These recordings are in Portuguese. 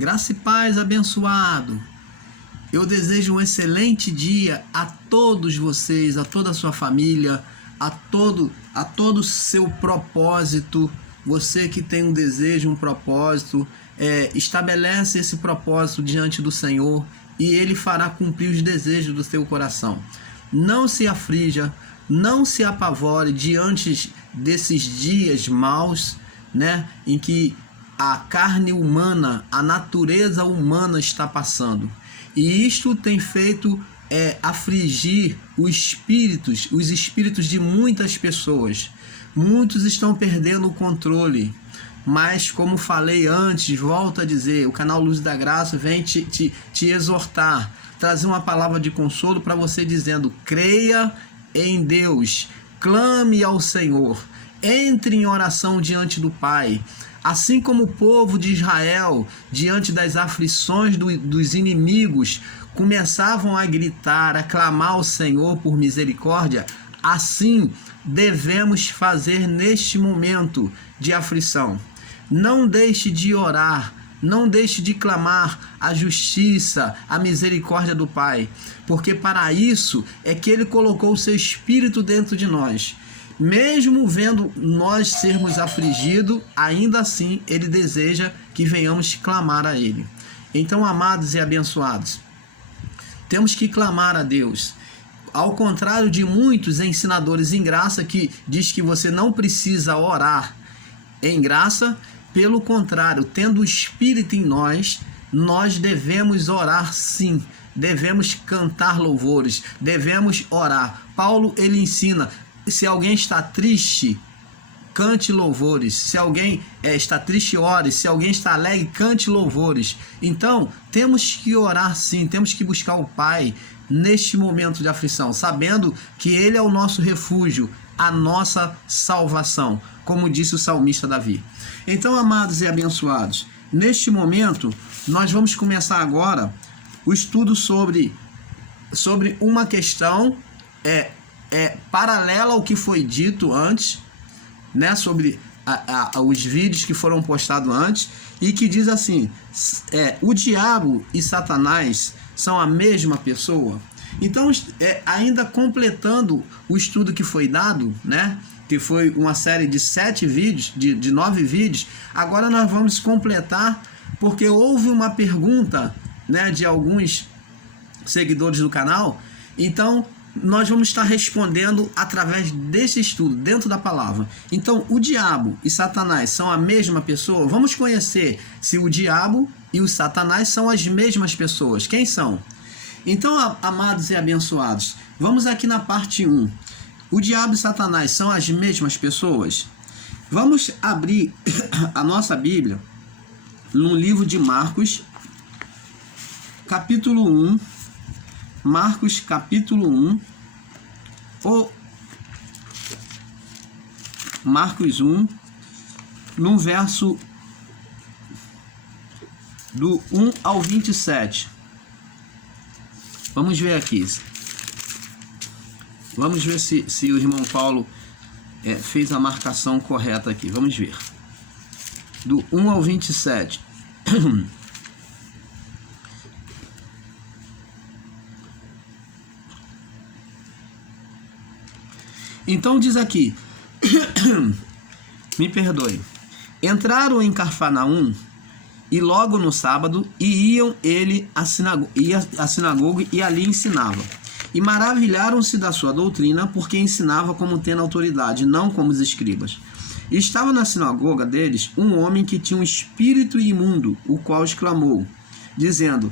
Graça e paz, abençoado. Eu desejo um excelente dia a todos vocês, a toda a sua família, a todo seu propósito. Você que tem um desejo, um propósito, estabelece esse propósito diante do Senhor e Ele fará cumprir os desejos do seu coração. Não se aflija, não se apavore diante desses dias maus, né, em que a carne humana, a natureza humana está passando. E isto tem feito afligir os espíritos de muitas pessoas. Muitos estão perdendo o controle. Mas, como falei antes, volto a dizer, o canal Luz da Graça vem te exortar, trazer uma palavra de consolo para você dizendo: creia em Deus, clame ao Senhor, entre em oração diante do Pai. Assim como o povo de Israel, diante das aflições dos inimigos, começavam a gritar, a clamar ao Senhor por misericórdia, assim devemos fazer neste momento de aflição. Não deixe de orar, não deixe de clamar a justiça, a misericórdia do Pai, porque para isso é que Ele colocou o seu Espírito dentro de nós. Mesmo vendo nós sermos afligidos, ainda assim Ele deseja que venhamos clamar a Ele. Então, amados e abençoados, temos que clamar a Deus. Ao contrário de muitos ensinadores em graça que diz que você não precisa orar em graça, pelo contrário, tendo o Espírito em nós, nós devemos orar sim. Devemos cantar louvores, devemos orar. Paulo, ele ensina: se alguém está triste, cante louvores. Se alguém está triste, ore. Se alguém está alegre, cante louvores. Então, temos que orar sim, temos que buscar o Pai neste momento de aflição, sabendo que Ele é o nosso refúgio, a nossa salvação, como disse o salmista Davi. Então, amados e abençoados, neste momento, nós vamos começar agora o estudo sobre uma questão paralela ao que foi dito antes, né, sobre os vídeos que foram postados antes, e que diz assim: o diabo e Satanás são a mesma pessoa. Então, ainda completando o estudo que foi dado, né, que foi uma série de 7 vídeos, de 9 vídeos, agora nós vamos completar, porque houve uma pergunta, né, de alguns seguidores do canal. Então, nós vamos estar respondendo através desse estudo, dentro da palavra. Então, o diabo e Satanás são a mesma pessoa? Vamos conhecer se o diabo e o Satanás são as mesmas pessoas. Quem são? Então, amados e abençoados, vamos aqui na parte 1. O diabo e Satanás são as mesmas pessoas? Vamos abrir a nossa Bíblia no livro de Marcos, capítulo 1. Marcos capítulo 1, ou Marcos 1, no verso do 1 ao 27. Vamos ver aqui. Vamos ver se o irmão Paulo fez a marcação correta aqui. Vamos ver. Do 1 ao 27. Então diz aqui, me perdoe, entraram em Cafarnaum e logo no sábado iam à sinagoga e ali ensinava. E maravilharam-se da sua doutrina, porque ensinava como tendo autoridade, não como os escribas. E estava na sinagoga deles um homem que tinha um espírito imundo, o qual exclamou, dizendo: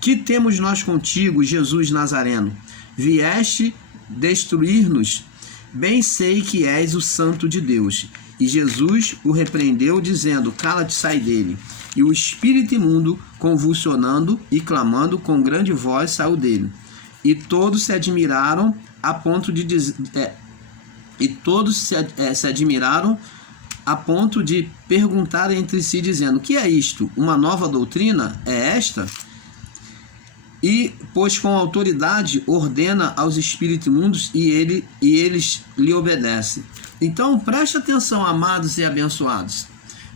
que temos nós contigo, Jesus Nazareno? Vieste destruir-nos? Bem sei que és o Santo de Deus. E Jesus o repreendeu, dizendo: cala-te, sai dele. E o espírito imundo, convulsionando e clamando com grande voz, saiu dele. E todos se admiraram a ponto de perguntar entre si, dizendo: que é isto? Uma nova doutrina é esta? E, pois com autoridade, ordena aos espíritos imundos e eles lhe obedecem. Então, preste atenção, amados e abençoados.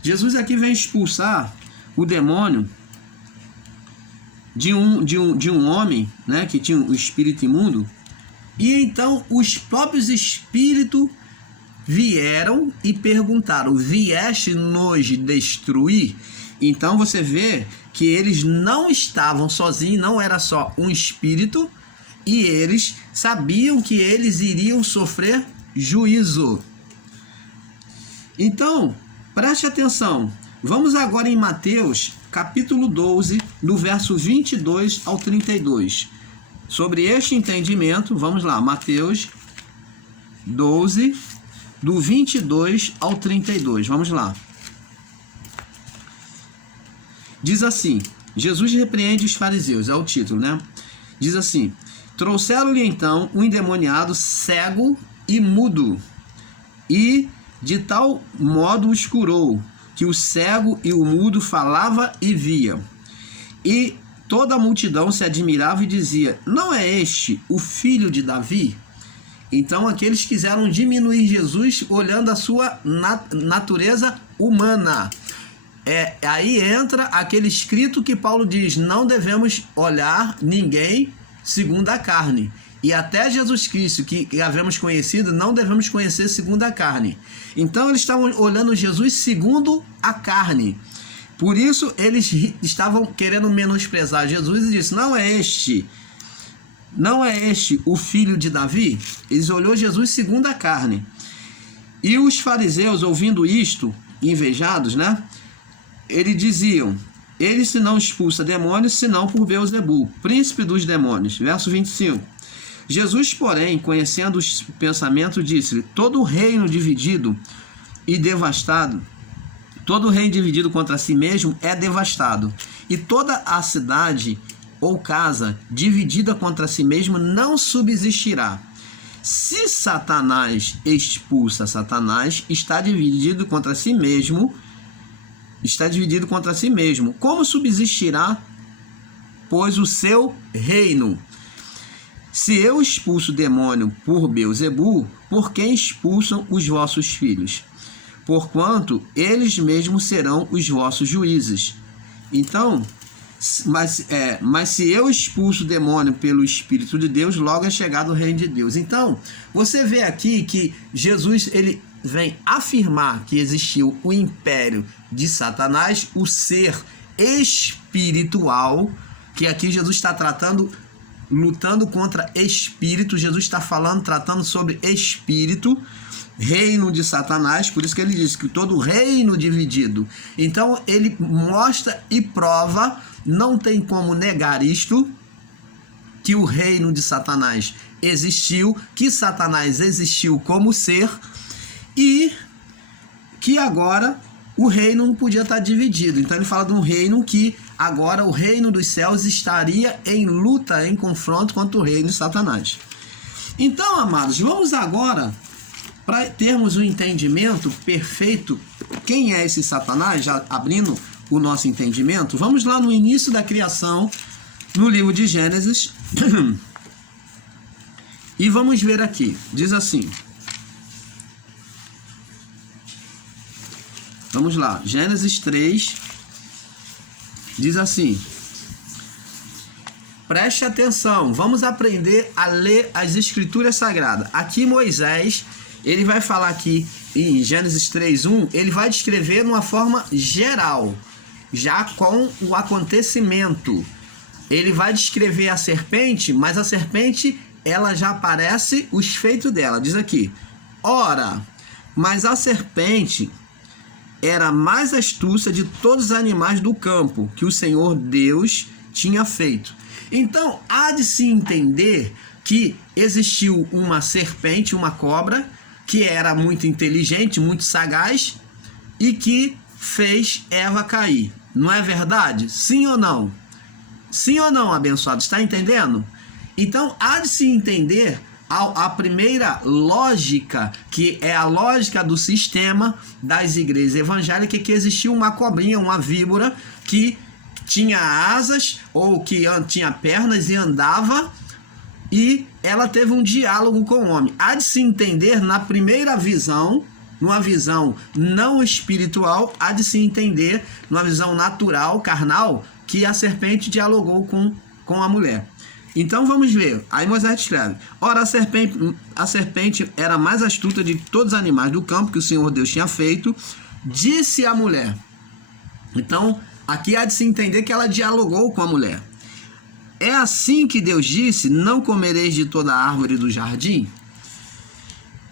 Jesus aqui vem expulsar o demônio de um homem, né, que tinha o espírito imundo, e então os próprios espíritos vieram e perguntaram: vieste nos destruir? Então você vê que eles não estavam sozinhos, não era só um espírito, e eles sabiam que eles iriam sofrer juízo. Então, preste atenção. Vamos agora em Mateus, capítulo 12, do verso 22 ao 32. Sobre este entendimento, vamos lá, Mateus 12, do 22 ao 32. Vamos lá. Diz assim: Jesus repreende os fariseus, é o título, né? Diz assim: trouxeram-lhe então um endemoniado cego e mudo, e de tal modo os curou, que o cego e o mudo falava e via. E toda a multidão se admirava e dizia: não é este o filho de Davi? Então aqueles quiseram diminuir Jesus olhando a sua natureza humana. Aí entra aquele escrito que Paulo diz: não devemos olhar ninguém segundo a carne. E até Jesus Cristo, que havemos conhecido, não devemos conhecer segundo a carne. Então eles estavam olhando Jesus segundo a carne. Por isso eles estavam querendo menosprezar Jesus e disse: não é este o filho de Davi? Eles olhou Jesus segundo a carne. E os fariseus, ouvindo isto, invejados, né? Eles diziam: ele se não expulsa demônios, senão por Beelzebul, príncipe dos demônios. Verso 25. Jesus, porém, conhecendo os pensamentos, disse-lhe: todo reino dividido e devastado, todo reino dividido contra si mesmo é devastado, e toda a cidade ou casa dividida contra si mesmo não subsistirá. Se Satanás expulsa Satanás, está dividido contra si mesmo. Como subsistirá, pois, o seu reino? Se eu expulso o demônio por Beelzebul, por quem expulsam os vossos filhos? Porquanto eles mesmos serão os vossos juízes. Então, mas se eu expulso o demônio pelo Espírito de Deus, logo é chegado o reino de Deus. Então, você vê aqui que Jesus, ele vem afirmar que existiu o império de Satanás, o ser espiritual, que aqui Jesus está lutando contra espírito. Jesus está tratando sobre espírito, reino de Satanás. Por isso que ele diz que todo reino dividido. Então ele mostra e prova, não tem como negar isto, que o reino de Satanás existiu, que Satanás existiu como ser, e que agora o reino não podia estar dividido. Então ele fala de um reino que agora o reino dos céus estaria em luta, em confronto contra o reino de Satanás. Então, amados, vamos agora, para termos um entendimento perfeito, quem é esse Satanás, já abrindo o nosso entendimento, vamos lá no início da criação, no livro de Gênesis, e vamos ver aqui, diz assim, vamos lá, Gênesis 3, diz assim, preste atenção, vamos aprender a ler as Escrituras Sagradas. Aqui Moisés, ele vai falar aqui em Gênesis 3:1, ele vai descrever de uma forma geral, já com o acontecimento. Ele vai descrever a serpente, mas a serpente, ela já aparece os feitos dela. Diz aqui, ora, mas a serpente era a mais astúcia de todos os animais do campo que o Senhor Deus tinha feito. Então, há de se entender que existiu uma serpente, uma cobra, que era muito inteligente, muito sagaz, e que fez Eva cair. Não é verdade? Sim ou não? Sim ou não, abençoado? Está entendendo? Então, há de se entender a primeira lógica, que é a lógica do sistema das igrejas evangélicas, que existiu uma cobrinha, uma víbora, que tinha asas ou que tinha pernas e andava, e ela teve um diálogo com o homem. Há de se entender na primeira visão, numa visão não espiritual, há de se entender, numa visão natural, carnal, que a serpente dialogou com a mulher. Então vamos ver. Aí Moisés escreve: ora, a serpente era mais astuta de todos os animais do campo que o Senhor Deus tinha feito. Disse a mulher. Então, aqui há de se entender que ela dialogou com a mulher. É assim que Deus disse: não comereis de toda a árvore do jardim?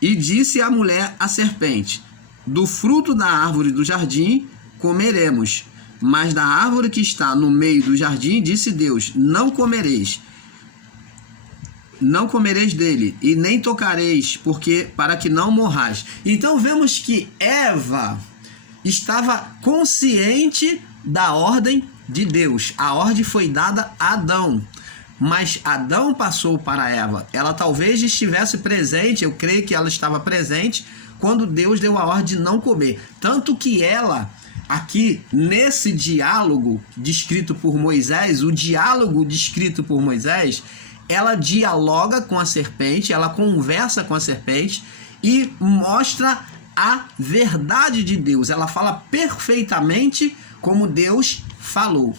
E disse a mulher à serpente: do fruto da árvore do jardim comeremos, mas da árvore que está no meio do jardim, disse Deus: não comereis dele, e nem tocareis, porque para que não morrais. Então vemos que Eva estava consciente da ordem de Deus. A ordem foi dada a Adão, mas Adão passou para Eva. Ela talvez estivesse presente, eu creio que ela estava presente quando Deus deu a ordem de não comer. Tanto que ela, aqui nesse diálogo descrito por Moisés, o diálogo descrito por Moisés, ela dialoga com a serpente, ela conversa com a serpente e mostra a verdade de Deus. Ela fala perfeitamente como Deus falou.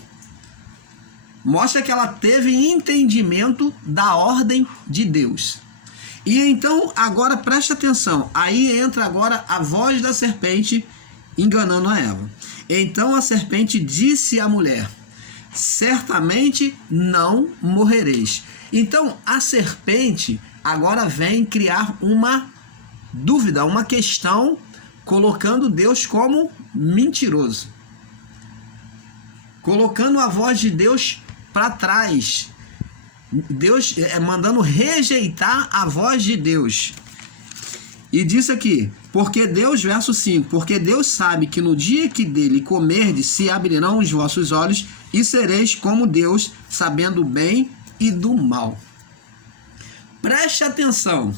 Mostra que ela teve entendimento da ordem de Deus. E então, agora preste atenção. Aí entra agora a voz da serpente enganando a Eva. Então a serpente disse à mulher: certamente não morrereis. Então a serpente agora vem criar uma dúvida, uma questão, colocando Deus como mentiroso, colocando a voz de Deus para trás. Deus mandando rejeitar a voz de Deus. E diz aqui, porque Deus, verso 5, porque Deus sabe que no dia que dele comerdes, se abrirão os vossos olhos e sereis como Deus, sabendo o bem e do mal. Preste atenção.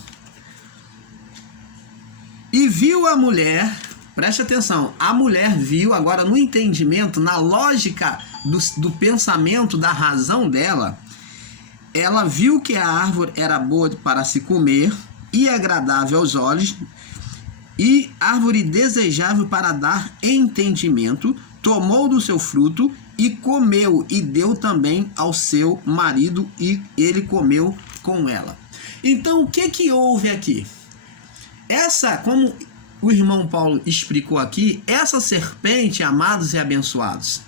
E viu a mulher, preste atenção, a mulher viu, agora no entendimento, na lógica do pensamento, da razão dela, ela viu que a árvore era boa para se comer e agradável aos olhos, e árvore desejável para dar entendimento, tomou do seu fruto e comeu, e deu também ao seu marido, e ele comeu com ela. Então, o que houve aqui? Essa, como o irmão Paulo explicou aqui, essa serpente, amados e abençoados,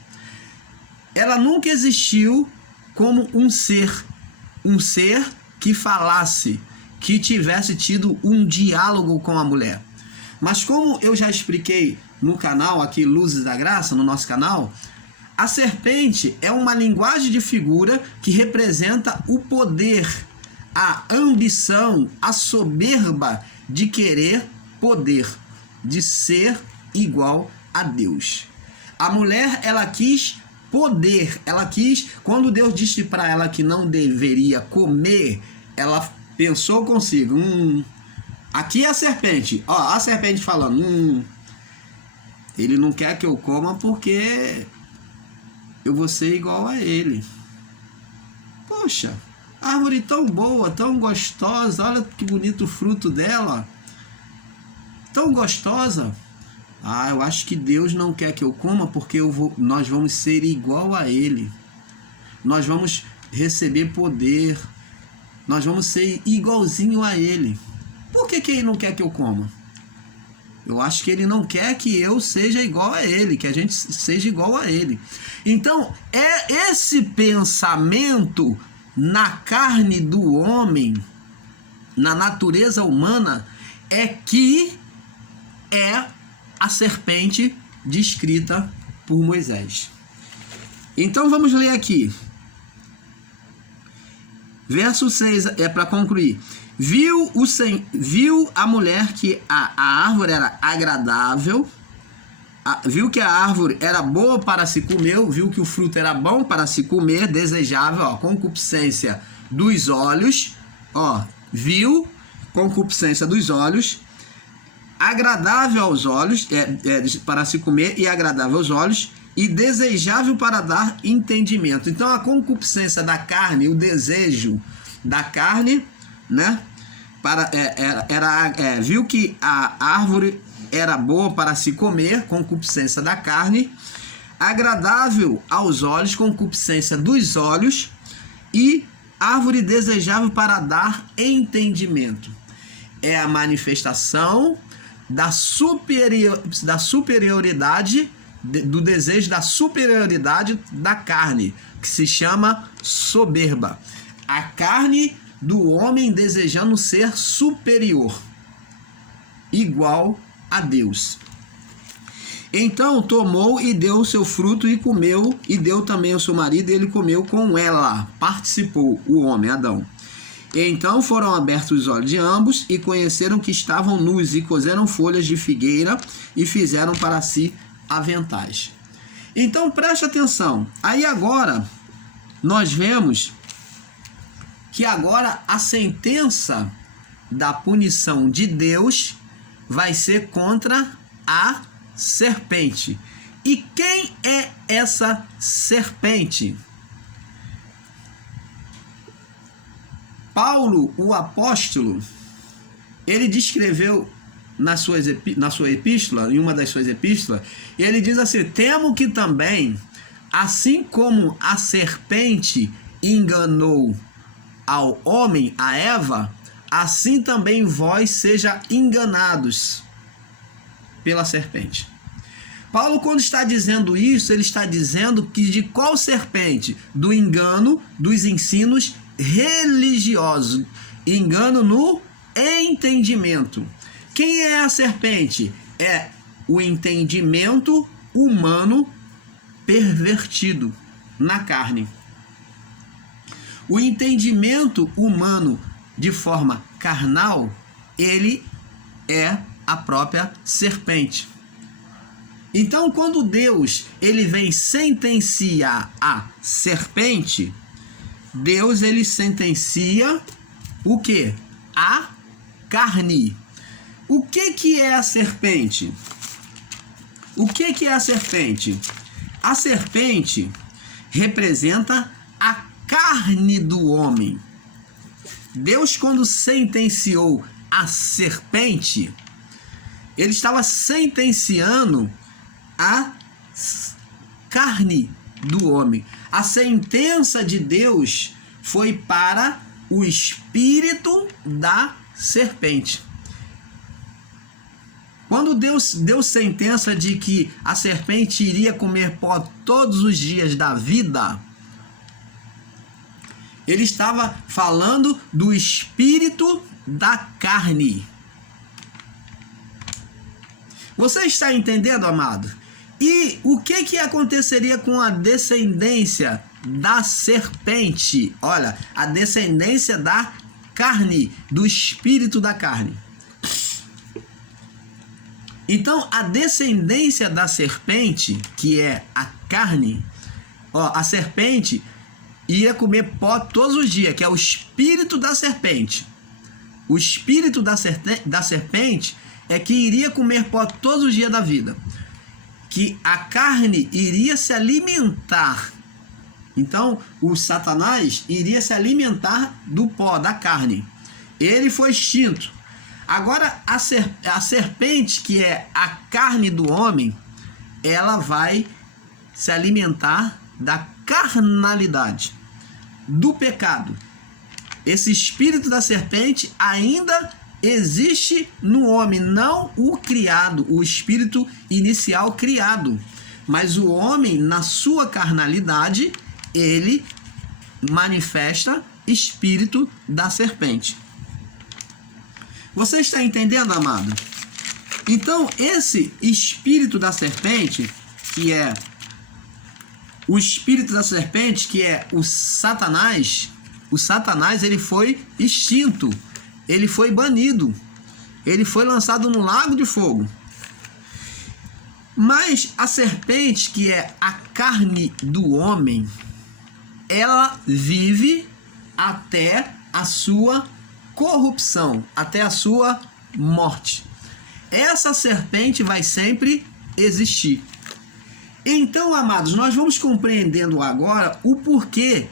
ela nunca existiu como um ser que falasse, que tivesse tido um diálogo com a mulher. Mas como eu já expliquei no canal aqui, Luzes da Graça, no nosso canal, a serpente é uma linguagem de figura que representa o poder, a ambição, a soberba de querer poder, de ser igual a Deus. A mulher, ela quis poder, ela quis, quando Deus disse para ela que não deveria comer, ela pensou consigo, aqui é a serpente, ó, a serpente falando, ele não quer que eu coma porque eu vou ser igual a ele. Poxa, árvore tão boa, tão gostosa, olha que bonito o fruto dela, tão gostosa. Eu acho que Deus não quer que eu coma porque nós vamos ser igual a ele. Nós vamos receber poder. Nós vamos ser igualzinho a ele. Por que ele não quer que eu coma? Eu acho que ele não quer que eu seja igual a ele, que a gente seja igual a ele. Então, é esse pensamento na carne do homem, na natureza humana, é que é a serpente descrita por Moisés. Então vamos ler aqui. Verso 6 é para concluir. Viu a mulher que a árvore era agradável, viu que a árvore era boa para se comer, viu que o fruto era bom para se comer, desejável, concupiscência dos olhos, viu, concupiscência dos olhos, agradável aos olhos, para se comer e agradável aos olhos, e desejável para dar entendimento. Então a concupiscência da carne, o desejo da carne, né? Viu que a árvore era boa para se comer, concupiscência da carne, agradável aos olhos, concupiscência dos olhos, e árvore desejável para dar entendimento. É a manifestação da superioridade, do desejo da superioridade da carne, que se chama soberba. A carne do homem desejando ser superior, igual a Deus. Então tomou e deu o seu fruto e comeu, e deu também ao seu marido, e ele comeu com ela. Participou o homem, Adão. Então foram abertos os olhos de ambos e conheceram que estavam nus, e coseram folhas de figueira e fizeram para si aventais. Então preste atenção. Aí agora nós vemos que agora a sentença da punição de Deus vai ser contra a serpente. E quem é essa serpente? Paulo, o apóstolo, ele descreveu na sua epístola, em uma das suas epístolas, ele diz assim: temo que também, assim como a serpente enganou ao homem, a Eva, assim também vós seja enganados pela serpente. Paulo, quando está dizendo isso, ele está dizendo que de qual serpente? Do engano, dos ensinos religiosos. Engano no entendimento. Quem é a serpente? É o entendimento humano pervertido na carne. O entendimento humano de forma carnal, ele é a própria serpente. Então, quando Deus ele vem sentenciar a serpente, Deus ele sentencia o quê? A carne. O que é a serpente? O que é a serpente? A serpente representa a carne do homem. Deus, quando sentenciou a serpente, ele estava sentenciando a carne do homem. A sentença de Deus foi para o espírito da serpente. Quando Deus deu sentença de que a serpente iria comer pó todos os dias da vida, ele estava falando do espírito da carne. Você está entendendo, amado? E o que aconteceria com a descendência da serpente? Olha, a descendência da carne, do espírito da carne. Então, a descendência da serpente, que é a carne, a serpente ia comer pó todos os dias, que é o espírito da serpente. O espírito da serpente é que iria comer pó todos os dias da vida. Que a carne iria se alimentar. Então, o Satanás iria se alimentar do pó, da carne. Ele foi extinto. Agora, a serpente, que é a carne do homem, ela vai se alimentar da carnalidade, do pecado. Esse espírito da serpente ainda existe no homem, não o criado, o espírito inicial criado, mas o homem, na sua carnalidade, ele manifesta espírito da serpente. Você está entendendo, amado? Então, esse espírito da serpente, que é o espírito da serpente, que é o Satanás, ele foi extinto. Ele foi banido. Ele foi lançado no lago de fogo. Mas a serpente, que é a carne do homem, ela vive até a sua corrupção, até a sua morte. Essa serpente vai sempre existir. Então, amados, nós vamos compreendendo agora o porquê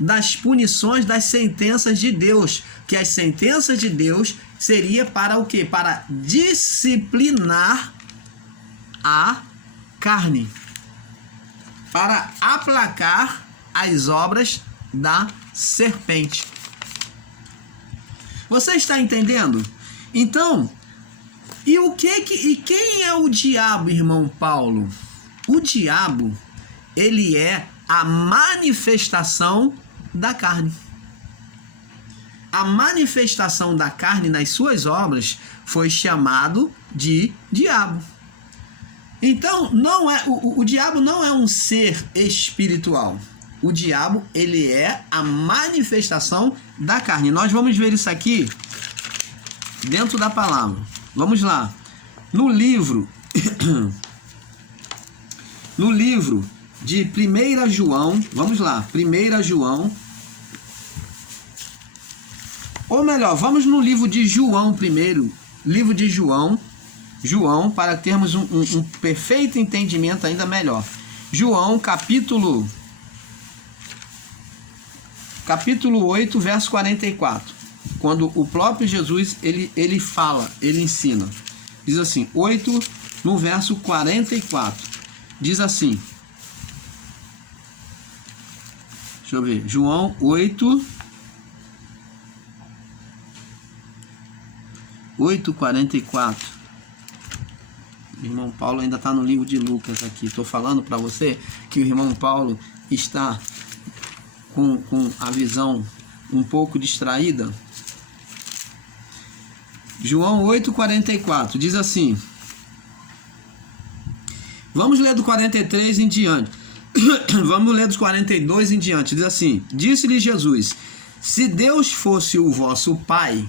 das punições, das sentenças de Deus. que as sentenças de Deus seria para o quê? Para disciplinar a carne, para aplacar as obras da serpente. Você está entendendo? Então, e quem é o diabo, irmão Paulo? O diabo, ele é a manifestação da carne. A manifestação da carne nas suas obras foi chamado de diabo. Então, o diabo não é um ser espiritual. O diabo, ele é a manifestação da carne. Nós vamos ver isso aqui dentro da palavra. Vamos lá. No livro de 1 João, vamos lá, 1 João, ou melhor, vamos no livro de João primeiro, livro de João, para termos um perfeito entendimento ainda melhor. João, capítulo 8, verso 44. Quando o próprio Jesus, ele fala, ele ensina. Diz assim, 8, no verso 44. Diz assim. Deixa eu ver. João 8, 44. O irmão Paulo ainda está no livro de Lucas aqui. Estou falando para você que o irmão Paulo está com a visão um pouco distraída. João 8, 44 diz assim. Vamos ler do 43 em diante. Vamos ler dos 42 em diante. Diz assim: disse-lhe Jesus: se Deus fosse o vosso Pai,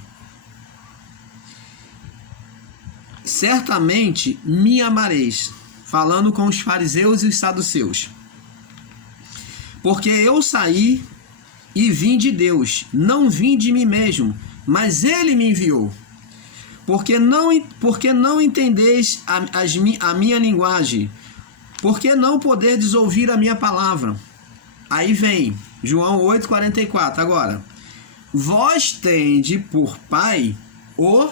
certamente me amareis. Falando com os fariseus e os saduceus. Porque eu saí e vim de Deus, não vim de mim mesmo, mas Ele me enviou. Porque não entendeis a minha linguagem? Porque não poderdes ouvir a minha palavra? Aí vem João 8,44. Agora, vós tende por pai o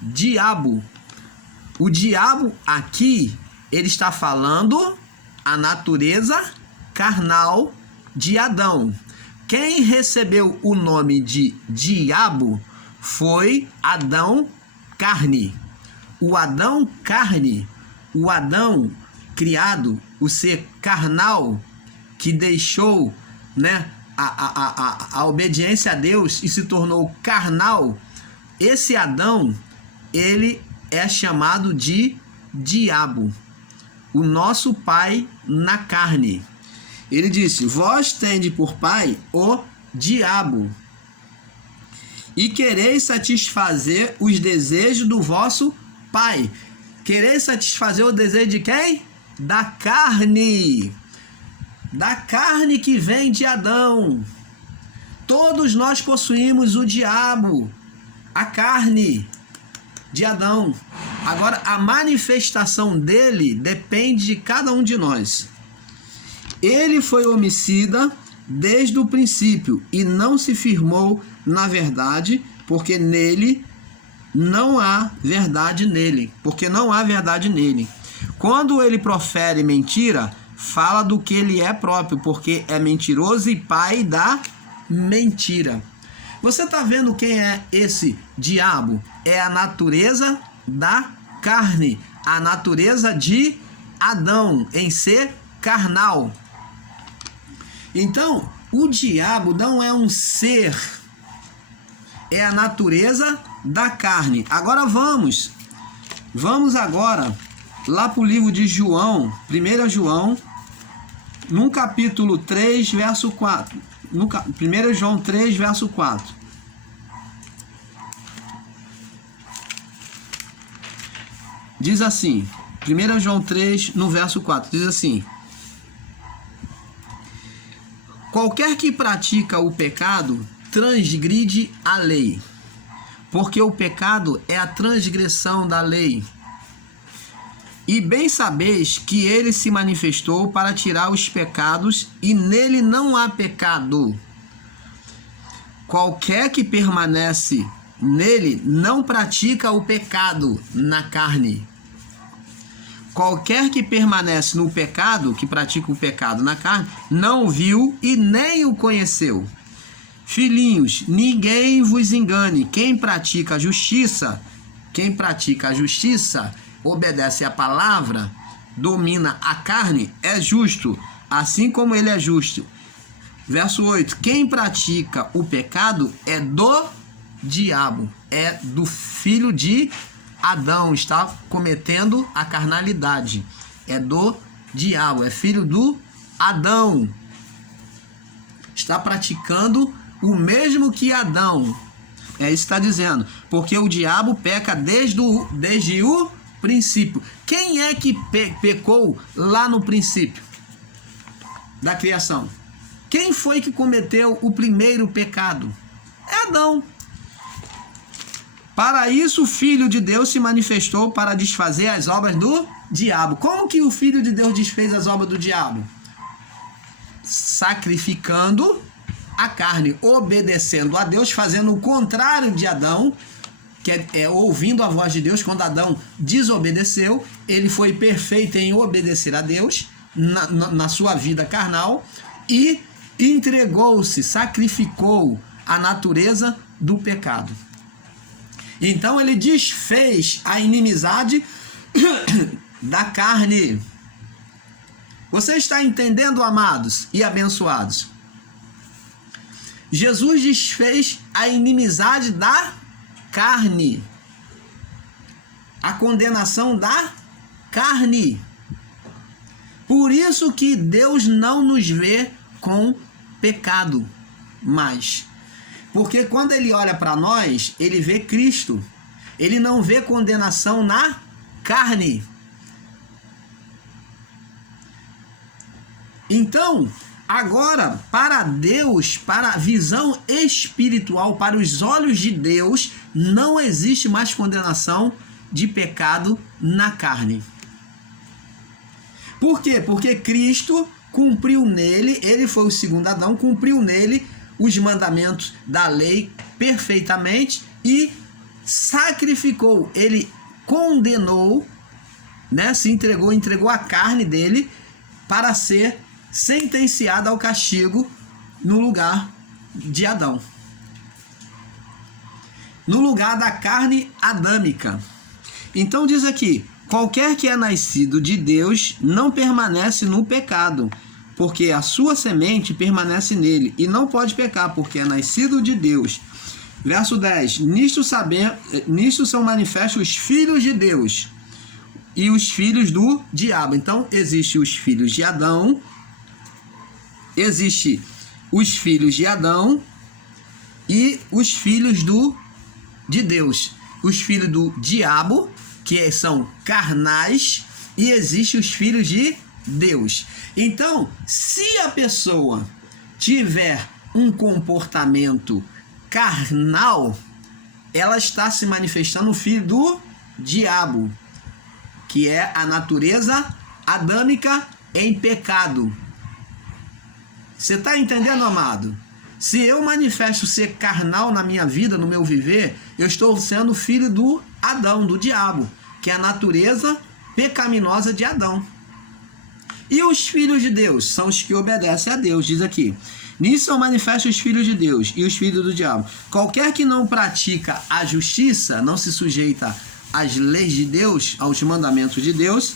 diabo. O diabo aqui, ele está falando a natureza carnal de Adão. Quem recebeu o nome de diabo foi Adão carne. O Adão carne, o Adão criado, o ser carnal que deixou, né, a obediência a Deus e se tornou carnal, esse Adão, ele é chamado de diabo, o nosso pai na carne. Ele disse: vós tende por pai o diabo, e quereis satisfazer os desejos do vosso pai. Quereis satisfazer o desejo de quem? Da carne. Da carne que vem de Adão. Todos nós possuímos o diabo, a carne de Adão. Agora, a manifestação dele depende de cada um de nós. Ele foi homicida desde o princípio e não se firmou na verdade, porque nele não há verdade nele. Porque não há verdade nele. Quando ele profere mentira, fala do que ele é próprio, porque é mentiroso e pai da mentira. Você está vendo quem é esse diabo? É a natureza da carne, a natureza de Adão, em ser carnal. Então, o diabo não é um ser, é a natureza da carne. Agora vamos agora lá para o livro de João, 1 João, no capítulo 3, verso 4. 1 João 3, verso 4. Diz assim, 1 João 3, no verso 4, diz assim: qualquer que pratica o pecado transgride a lei, porque o pecado é a transgressão da lei. E bem sabeis que ele se manifestou para tirar os pecados, e nele não há pecado. qualquer que permanece nele não pratica o pecado na carne. Qualquer que permanece no pecado, que pratica o pecado na carne, não o viu e nem o conheceu. Filhinhos, ninguém vos engane. Quem pratica a justiça, obedece à palavra, domina a carne, é justo, assim como ele é justo. Verso 8. Quem pratica o pecado é do diabo, é do filho de Adão, está cometendo a carnalidade. É do diabo, é filho do Adão. Está praticando o mesmo que Adão. É isso que está dizendo. Porque o diabo peca desde o princípio. Quem é que pecou lá no princípio da criação? Quem foi que cometeu o primeiro pecado? É Adão. Para isso o Filho de Deus se manifestou para desfazer as obras do diabo. Como que o Filho de Deus desfez as obras do diabo? Sacrificando a carne, obedecendo a Deus, fazendo o contrário de Adão, que é ouvindo a voz de Deus. Quando Adão desobedeceu, ele foi perfeito em obedecer a Deus na sua vida carnal e entregou-se, sacrificou a natureza do pecado. Então ele desfez a inimizade da carne. Você está entendendo, amados e abençoados? Jesus desfez a inimizade da carne, a condenação da carne. Por isso que Deus não nos vê com pecado mais. Porque quando ele olha para nós, ele vê Cristo. Ele não vê condenação na carne. Então, agora, para Deus, para a visão espiritual, para os olhos de Deus, não existe mais condenação de pecado na carne. Por quê? Porque Cristo cumpriu nele, ele foi o segundo Adão, cumpriu nele os mandamentos da lei perfeitamente e sacrificou, ele condenou, né, se entregou a carne dele para ser sentenciado ao castigo no lugar de Adão, no lugar da carne adâmica. Então diz aqui: qualquer que é nascido de Deus não permanece no pecado, porque a sua semente permanece nele, e não pode pecar, porque é nascido de Deus. Verso 10. Nisto são manifestos os filhos de Deus e os filhos do diabo. Então, existe os filhos de Adão, existe os filhos de Adão e os filhos de Deus. Os filhos do diabo, que são carnais, e existe os filhos de Deus. Então, se a pessoa tiver um comportamento carnal, ela está se manifestando o filho do diabo, que é a natureza adâmica em pecado. Você está entendendo, amado? Se eu manifesto ser carnal na minha vida, no meu viver, eu estou sendo filho do Adão, do diabo, que é a natureza pecaminosa de Adão. E os filhos de Deus são os que obedecem a Deus, diz aqui. Nisso são manifestos os filhos de Deus e os filhos do diabo. Qualquer que não pratica a justiça, não se sujeita às leis de Deus, aos mandamentos de Deus,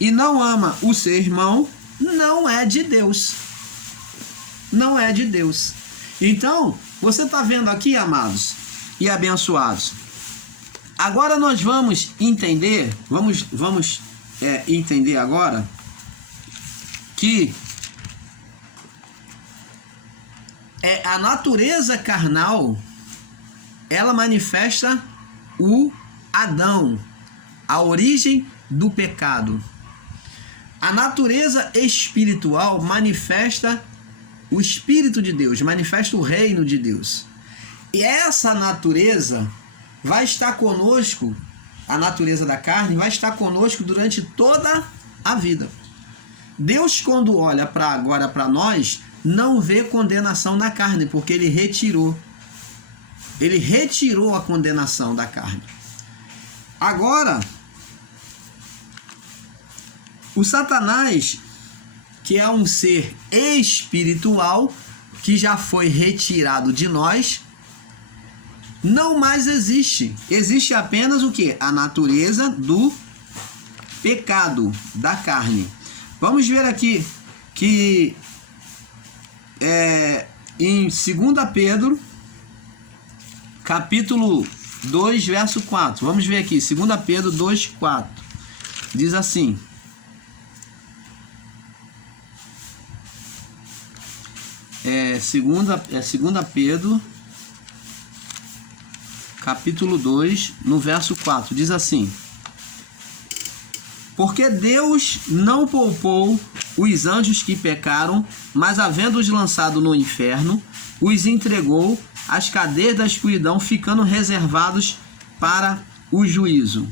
e não ama o seu irmão, não é de Deus. Não é de Deus. Então, você está vendo aqui, amados e abençoados. Agora nós vamos entender, vamos entender agora que a natureza carnal, ela manifesta o Adão, a origem do pecado. A natureza espiritual manifesta o Espírito de Deus, manifesta o reino de Deus. E essa natureza vai estar conosco, a natureza da carne vai estar conosco durante toda a vida. Deus, quando olha agora para nós, não vê condenação na carne, porque ele retirou Ele retirou a condenação da carne. Agora, o Satanás, que é um ser espiritual, que já foi retirado de nós, não mais existe. Existe apenas o quê? A natureza do pecado, da carne. Vamos ver aqui que em 2 Pedro, capítulo 2, verso 4. Vamos ver aqui, 2 Pedro 2, 4. Diz assim: segunda Pedro, capítulo 2, no verso 4, diz assim: porque Deus não poupou os anjos que pecaram, mas havendo-os lançado no inferno, os entregou às cadeias da escuridão, ficando reservados para o juízo.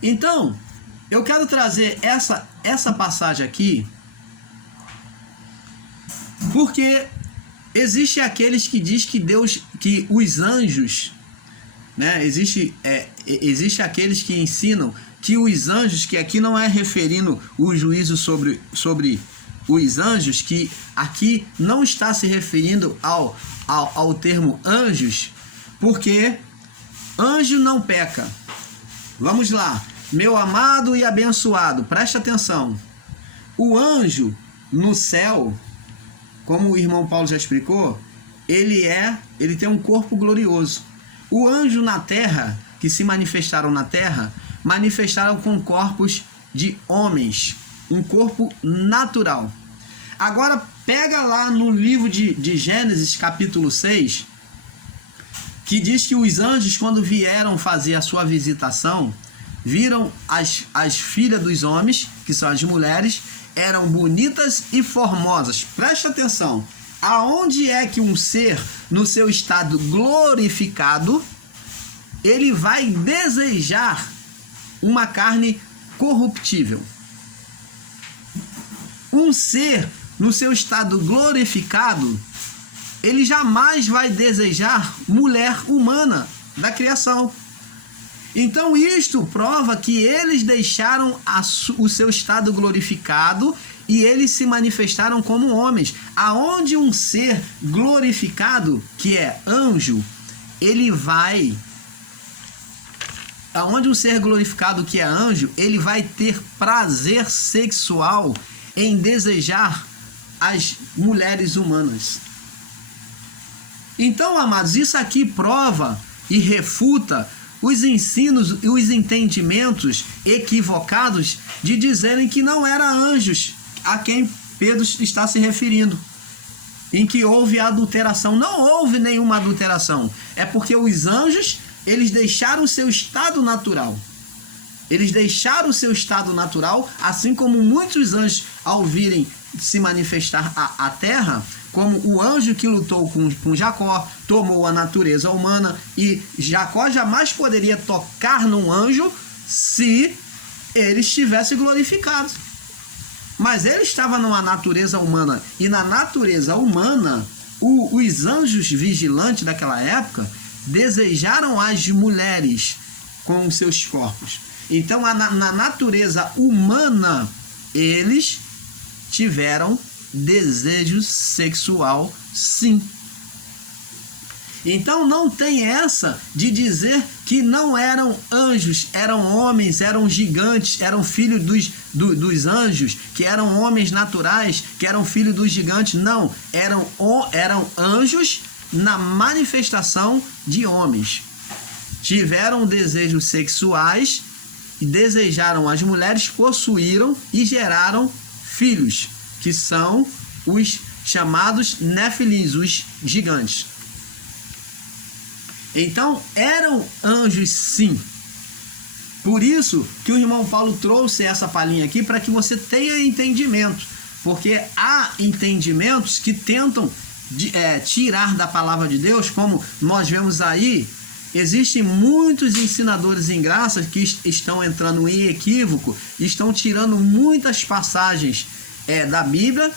Então, eu quero trazer essa passagem aqui, porque existe aqueles que diz que Deus, que os anjos, né? Existe aqueles que ensinam que os anjos, que aqui não é referindo o juízo sobre os anjos, que aqui não está se referindo ao termo anjos, porque anjo não peca. Vamos lá, meu amado e abençoado, preste atenção. O anjo no céu, como o irmão Paulo já explicou, ele tem um corpo glorioso. O anjo na terra, que se manifestaram na terra, manifestaram com corpos de homens, um corpo natural. Agora pega lá no livro de Gênesis, capítulo 6, que diz que os anjos, quando vieram fazer a sua visitação, viram as filhas dos homens, que são as mulheres, eram bonitas e formosas. Preste atenção, aonde é que um ser, no seu estado glorificado, ele vai desejar uma carne corruptível? Um ser, no seu estado glorificado, ele jamais vai desejar mulher humana da criação. Então isto prova que eles deixaram o seu estado glorificado e eles se manifestaram como homens. Aonde um ser glorificado, que é anjo, aonde um ser glorificado, que é anjo, ele vai ter prazer sexual em desejar as mulheres humanas. Então, amados, isso aqui prova e refuta os ensinos e os entendimentos equivocados de dizerem que não eram anjos a quem Pedro está se referindo, em que houve adulteração. Não houve nenhuma adulteração. É porque os anjos, eles deixaram o seu estado natural. Eles deixaram o seu estado natural, assim como muitos anjos, ao virem se manifestar à terra, como o anjo que lutou com Jacó, tomou a natureza humana, e Jacó jamais poderia tocar num anjo se ele estivesse glorificado. Mas ele estava numa natureza humana, e na natureza humana, os anjos vigilantes daquela época desejaram as mulheres com os seus corpos. Então, na natureza humana, eles tiveram desejo sexual, sim. Então não tem essa de dizer que não eram anjos, eram homens, eram gigantes, eram filhos dos anjos, que eram homens naturais, que eram filhos dos gigantes. Não, eram anjos na manifestação de homens. Tiveram desejos sexuais e desejaram as mulheres, possuíram e geraram filhos, que são os chamados Nefilins, os gigantes. Então, eram anjos, sim. Por isso que o irmão Paulo trouxe essa palhinha aqui, para que você tenha entendimento. Porque há entendimentos que tentam tirar da palavra de Deus, como nós vemos aí. Existem muitos ensinadores em graça que estão entrando em equívoco, estão tirando muitas passagens da Bíblia,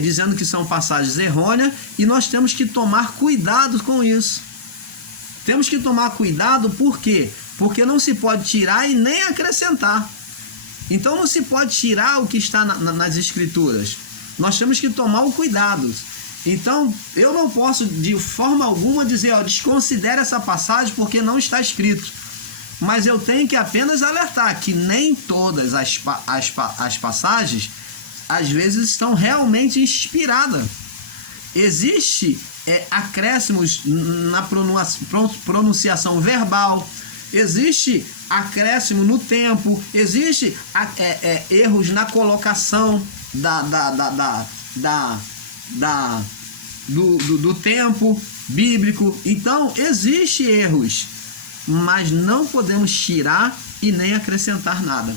dizendo que são passagens errôneas, e nós temos que tomar cuidado com isso. Temos que tomar cuidado, por quê? Porque não se pode tirar e nem acrescentar. Então não se pode tirar o que está nas Escrituras. Nós temos que tomar o cuidado. Então eu não posso de forma alguma dizer, desconsidere essa passagem porque não está escrito. Mas eu tenho que apenas alertar que nem todas as passagens às vezes estão realmente inspiradas. Existe acréscimos na pronunciação verbal, existe acréscimo no tempo, existe erros na colocação do tempo bíblico. Então existe erros, mas não podemos tirar e nem acrescentar nada.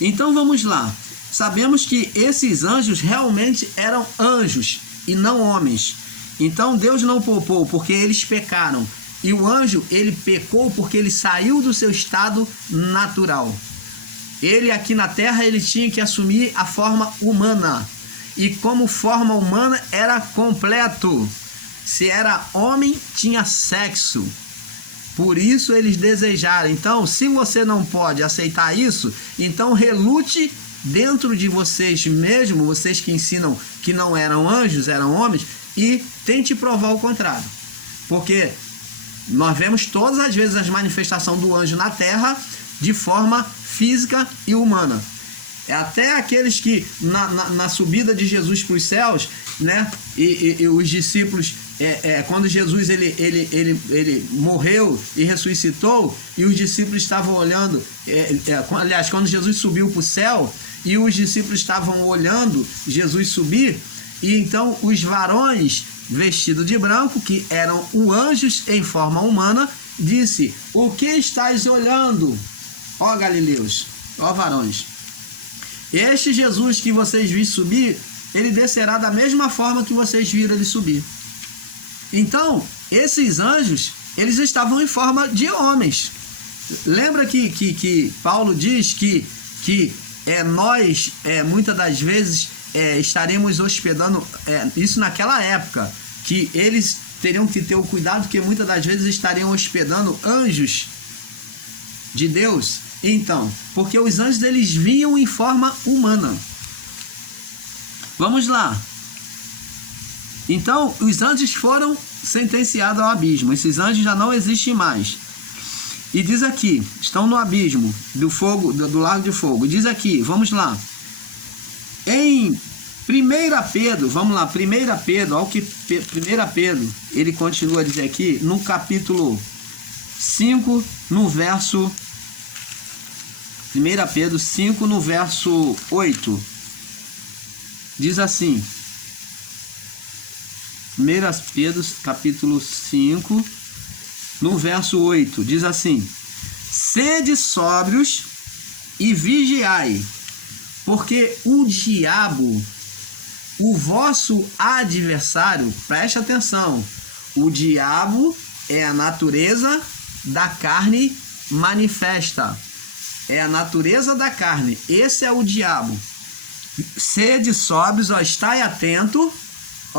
Então vamos lá. Sabemos que esses anjos realmente eram anjos e não homens. Então Deus não poupou porque eles pecaram. E o anjo, ele pecou porque ele saiu do seu estado natural. Ele aqui na terra, ele tinha que assumir a forma humana. E como forma humana era completo. Se era homem, tinha sexo. Por isso eles desejaram. Então, se você não pode aceitar isso, então relute dentro de vocês mesmo, vocês que ensinam que não eram anjos, eram homens, e tente provar o contrário. Porque nós vemos todas as vezes as manifestações do anjo na terra de forma física e humana. Até aqueles que na subida de Jesus para os céus, né, e os discípulos, quando Jesus ele morreu e ressuscitou, e os discípulos estavam olhando, aliás, quando Jesus subiu para o céu, e os discípulos estavam olhando Jesus subir, e então os varões vestidos de branco, que eram os anjos em forma humana, disse: o que estáis olhando, ó Galileus, ó varões? Este Jesus que vocês viram subir, ele descerá da mesma forma que vocês viram ele subir. Então, esses anjos, eles estavam em forma de homens. Lembra que Paulo diz que nós, muitas das vezes, estaremos hospedando, isso naquela época, que eles teriam que ter o cuidado, que muitas das vezes estariam hospedando anjos de Deus. Então, porque os anjos eles vinham em forma humana. Vamos lá. Então, os anjos foram sentenciados ao abismo. Esses anjos já não existem mais. E diz aqui, estão no abismo do fogo, do lago de fogo. Diz aqui, vamos lá. Em 1 Pedro, vamos lá, 1 Pedro, olha o que 1 Pedro, ele continua a dizer aqui, no capítulo 5, no verso 1 Pedro 5, no verso 8, diz assim, 1 Pedro capítulo 5, no verso 8, diz assim: sede sóbrios e vigiai, porque o diabo, o vosso adversário, preste atenção, o diabo é a natureza da carne manifesta. É a natureza da carne. Esse é o diabo. Sede sóbrios, estai atento.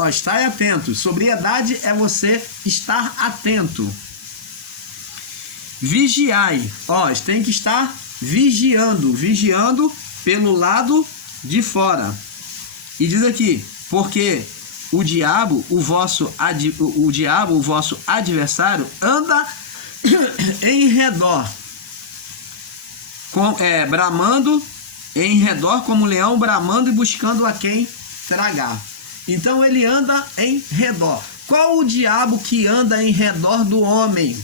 Estai atento. Sobriedade é você estar atento. Vigiai. Tem que estar vigiando. Vigiando pelo lado de fora. E diz aqui, porque o diabo, o vosso adversário, anda em redor, bramando em redor como leão, bramando e buscando a quem tragar. Então ele anda em redor. Qual o diabo que anda em redor do homem?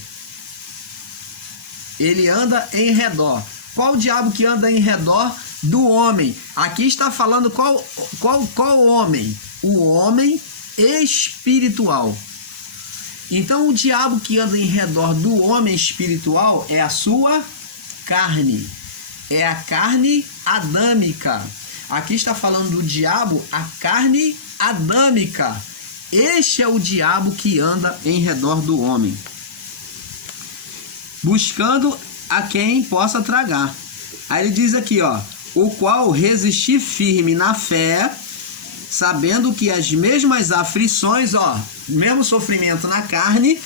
Ele anda em redor. Qual o diabo que anda em redor do homem? Aqui está falando qual homem? O homem espiritual. Então o diabo que anda em redor do homem espiritual é a sua carne. É a carne adâmica. Aqui está falando do diabo, a carne adâmica. Este é o diabo que anda em redor do homem, buscando a quem possa tragar. Aí ele diz aqui, o qual resistir firme na fé, sabendo que as mesmas aflições, mesmo sofrimento na carne,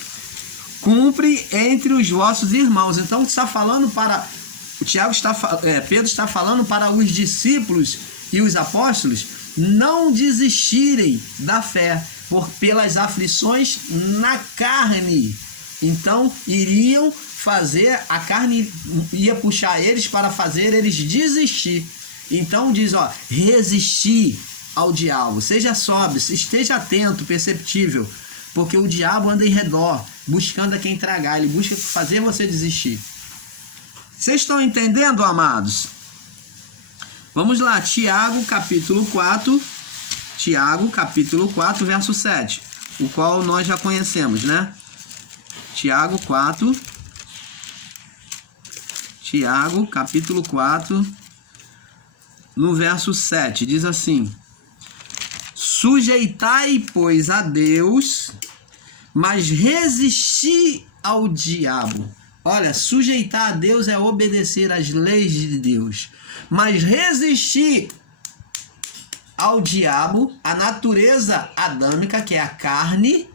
cumpre entre os vossos irmãos. Então está falando para Pedro está falando para os discípulos e os apóstolos não desistirem da fé pelas aflições na carne. Então iriam fazer, a carne ia puxar eles para fazer eles desistir. Então diz, resistir ao diabo, seja sóbrio, esteja atento, perceptível, porque o diabo anda em redor, buscando a quem tragar, ele busca fazer você desistir. Vocês estão entendendo, amados? Vamos lá, Tiago capítulo 4, verso 7, o qual nós já conhecemos, né? Tiago capítulo 4, no verso 7, diz assim: sujeitai, pois, a Deus, mas resisti ao diabo. Olha, sujeitar a Deus é obedecer às leis de Deus, mas resistir ao diabo, a natureza adâmica, que é a carne,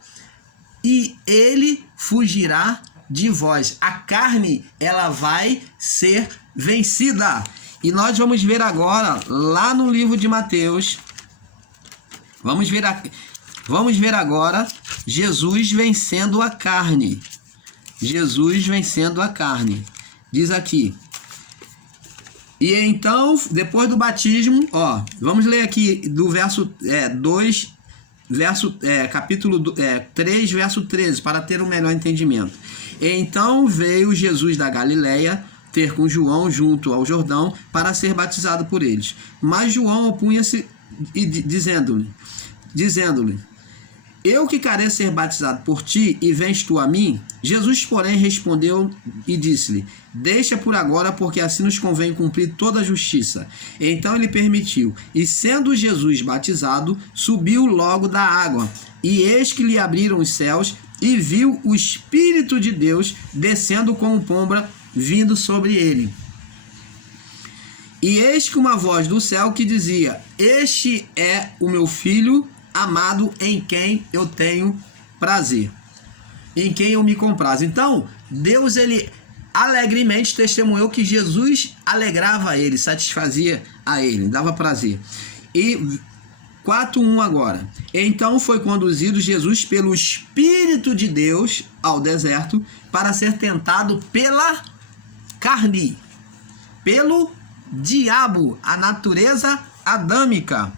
e ele fugirá de vós. A carne, ela vai ser vencida. E nós vamos ver agora, lá no livro de Mateus, vamos ver agora Jesus vencendo a carne. Jesus vencendo a carne. Diz aqui: e então, depois do batismo, vamos ler aqui do verso 2, capítulo 3, verso 13, para ter um melhor entendimento. E então veio Jesus da Galileia ter com João junto ao Jordão para ser batizado por eles. Mas João opunha-se dizendo-lhe: eu que quero ser batizado por ti, e vens tu a mim? Jesus, porém, respondeu e disse-lhe: deixa por agora, porque assim nos convém cumprir toda a justiça. Então ele permitiu. E sendo Jesus batizado, subiu logo da água. E eis que lhe abriram os céus, e viu o Espírito de Deus descendo como pomba, vindo sobre ele. E eis que uma voz do céu que dizia: este é o meu filho amado, em quem eu tenho prazer, em quem eu me comprazo. Então, Deus, ele alegremente testemunhou que Jesus alegrava ele, satisfazia a ele, dava prazer. E 4:1 agora. Então foi conduzido Jesus pelo Espírito de Deus ao deserto para ser tentado pela carne, pelo diabo, a natureza adâmica.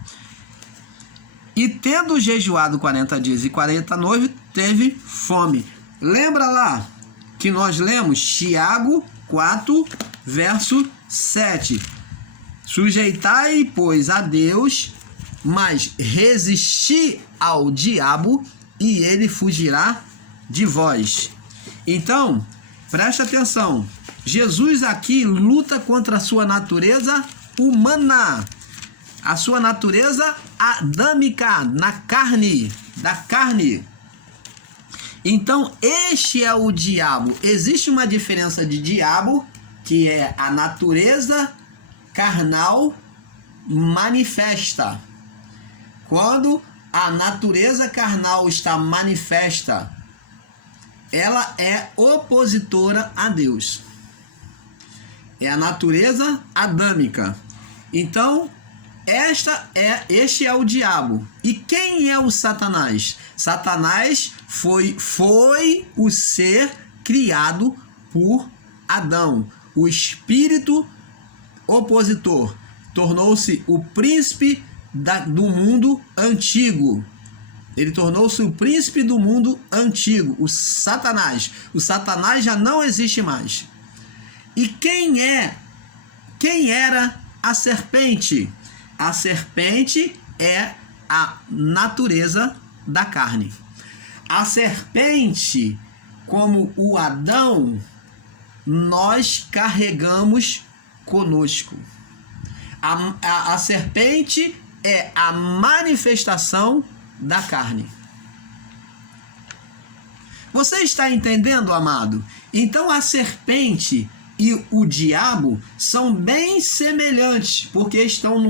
E tendo jejuado 40 dias e 40 noites, teve fome. Lembra lá que nós lemos Tiago 4, verso 7. Sujeitai, pois, a Deus, mas resisti ao diabo, e ele fugirá de vós. Então, preste atenção. Jesus aqui luta contra a sua natureza humana, a sua natureza adâmica, da carne. Então, este é o diabo. Existe uma diferença de diabo, que é a natureza carnal manifesta. Quando a natureza carnal está manifesta, ela é opositora a Deus. É a natureza adâmica. Então, este é o diabo. E quem é o Satanás? Satanás foi o ser criado por Adão. O espírito opositor tornou-se o príncipe do mundo antigo. Ele tornou-se o príncipe do mundo antigo, o Satanás. O Satanás já não existe mais. E quem era a serpente? A serpente é a natureza da carne. A serpente, como o Adão, nós carregamos conosco. A serpente é a manifestação da carne. Você está entendendo, amado? Então a serpente e o diabo são bem semelhantes, porque estão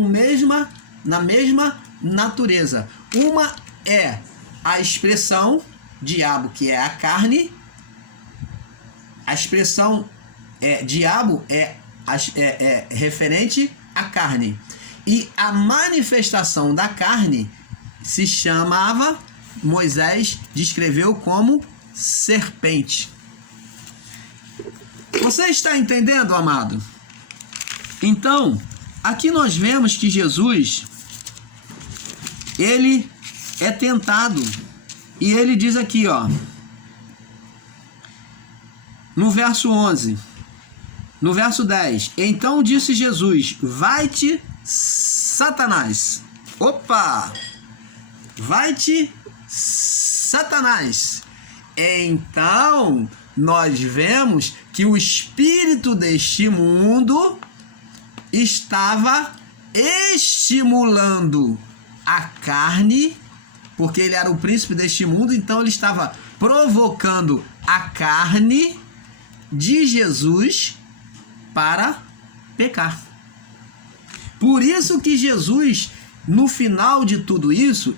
na mesma natureza. Uma é a expressão diabo, que é a carne, A expressão diabo é referente à carne. E a manifestação da carne se chamava, Moisés descreveu como serpente. Você está entendendo, amado? Então, aqui nós vemos que Jesus, ele é tentado. E ele diz aqui, ó, no verso 11, no verso 10, então disse Jesus, vai-te, Satanás. Opa! Vai-te, Satanás. Então, nós vemos que o espírito deste mundo estava estimulando a carne, porque ele era o príncipe deste mundo, então ele estava provocando a carne de Jesus para pecar. Por isso que Jesus, no final de tudo isso,